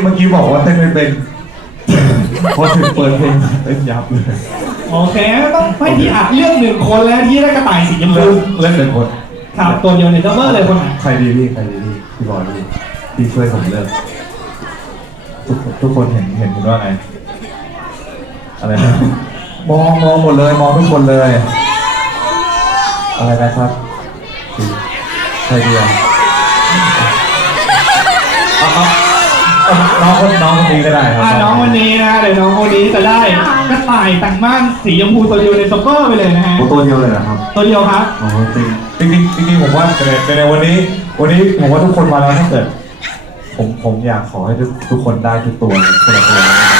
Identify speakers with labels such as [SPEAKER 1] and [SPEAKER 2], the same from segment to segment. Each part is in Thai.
[SPEAKER 1] กี้บอกว่าเต้นไม่เป็นพอถึงเปิดเพลงเต้นยับเลย
[SPEAKER 2] โอเคต้องให้พี่อัดเลือกหนึ่งคนแล้วที่ได้กระต่ายสีชมพู
[SPEAKER 1] เล่นหนึ่งคน
[SPEAKER 2] ครับตัวเดียวในดับเบิลเลยคนไหน
[SPEAKER 1] ใครดีพี่บอยพี่ช่วยผมเลือกทุกคนเห็นคุณว่าไงอะไรนะมองหมดเลยมองทุกคนเลยอะไรนะครับใครดีอ่ะน้องคนนี้ก็ได้ครับ
[SPEAKER 2] น้องคนนี้นะเดี๋ยวน้องคนนี้จะได้กระต่ายแต่งบ้านสีชมพูตัวเดียวในซ็อกเกอร์ไปเลยนะฮะ
[SPEAKER 1] ตัวเดียวเลยนะครับ
[SPEAKER 2] ตัวเดียวครับ
[SPEAKER 1] อ๋อจริงผมว่าในวันนี้ผมว่าทุกคนมาแล้วถ้าเกิดผมอยากขอให้ทุกคนได้ทุกตัวคนละตัว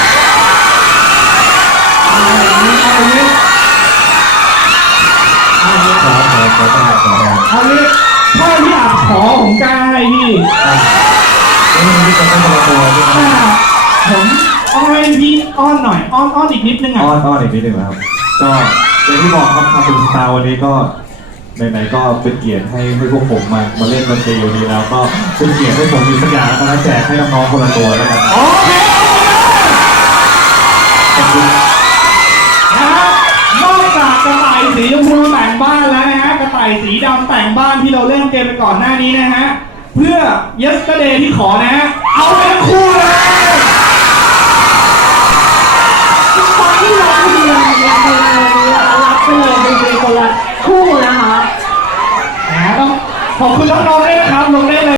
[SPEAKER 2] เอางี้ถ้าพี่อัดขอผมกล้าให้พี่
[SPEAKER 1] นี่จะเป็นคนละตัว
[SPEAKER 2] ผมอ้อนให้พี่อ้อนหน่อยอ้อนอีกนิดนึงอ่ะ
[SPEAKER 1] อ้อนอีกนิดนึงครับก็อย่างที่บอกครับทำเป็นสตาร์วันนี้ก็ไหนๆก็เป็นเกียรติให้พวกผมมาเล่นดนตรีวันนี้แล้วก็เป็นเกียรติให้ผมมีสัญญาแล้วก็แจกให้น้องๆคนละตัวแล้วกัน
[SPEAKER 2] โอเค
[SPEAKER 1] ขอบคุณ
[SPEAKER 2] นอกจากกระต่ายสีชมพูแต่งบ้านแล้วนะฮะกระต่ายสีดำแต่งบ้านที่เราเล่นเกมไปก่อนหน้านี้นะฮะเพื่อ yesterday ที่ขอนะฮะเอาไปทั้งคู่เลย
[SPEAKER 3] ตอนที่ร้องเพลงรับไปเลยเป็นคนละคู่นะคะ
[SPEAKER 2] ต้องขอบคุณน้องๆด้วยนะครับลงได้เลย